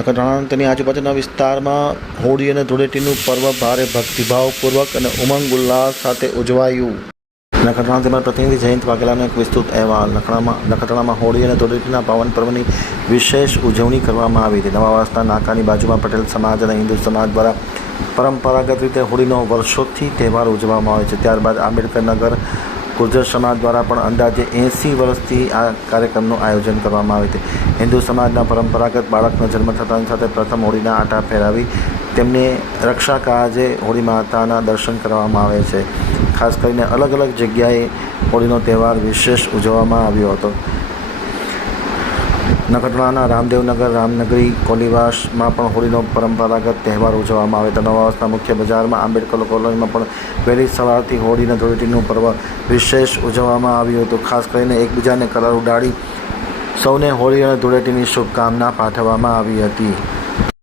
નખત્રાણા તેની આજુબાજુના વિસ્તારમાં હોળી અને ધૂળેટીનું પર્વ ભારે ભક્તિભાવપૂર્વક અને ઉમંગ ઉલ્લાસ સાથે ઉજવાયું. નખત્રાણા તેમના પ્રતિનિધિ જયંત વાઘેલાનો એક વિસ્તૃત અહેવાલ. નખત્રાણામાં નખત્રાણામાં હોળી અને ધૂળેટીના પાવન પર્વની વિશેષ ઉજવણી કરવામાં આવી હતી. નવા વર્ષના નાકાની બાજુમાં પટેલ સમાજ અને હિન્દુ સમાજ દ્વારા પરંપરાગત રીતે હોળીનો વર્ષોથી તહેવાર ઉજવવામાં આવે છે. ત્યારબાદ આંબેડકર નગર ગુર્જર સમાજ દ્વારા પણ અંદાજે એંસી વર્ષથી આ કાર્યક્રમનું આયોજન કરવામાં આવે છે હિન્દુ સમાજના પરંપરાગત બાળકનો જન્મ થતાની સાથે પ્રથમ હોળીના આટા ફેરાવી તેમને રક્ષા કાજે હોળી માતાના દર્શન કરવામાં આવે છે. ખાસ કરીને અલગ અલગ જગ્યાએ હોળીનો તહેવાર વિશેષ ઉજવવામાં આવ્યો હતો. નખત્રાણાના રામદેવનગર રામનગરી કોલીવાસમાં પણ હોળીનો પરંપરાગત તહેવાર ઉજવવામાં આવે. તો નવા વર્ષના મુખ્ય બજારમાં આંબેડકર કોલોનીમાં પણ વહેલી સવારથી હોળીના ધૂળેટીનું પર્વ વિશેષ ઉજવવામાં આવ્યું હતું. ખાસ કરીને એકબીજાને કલર ઉડાડી સૌને હોળી અને ધૂળેટીની શુભકામના પાઠવવામાં આવી હતી.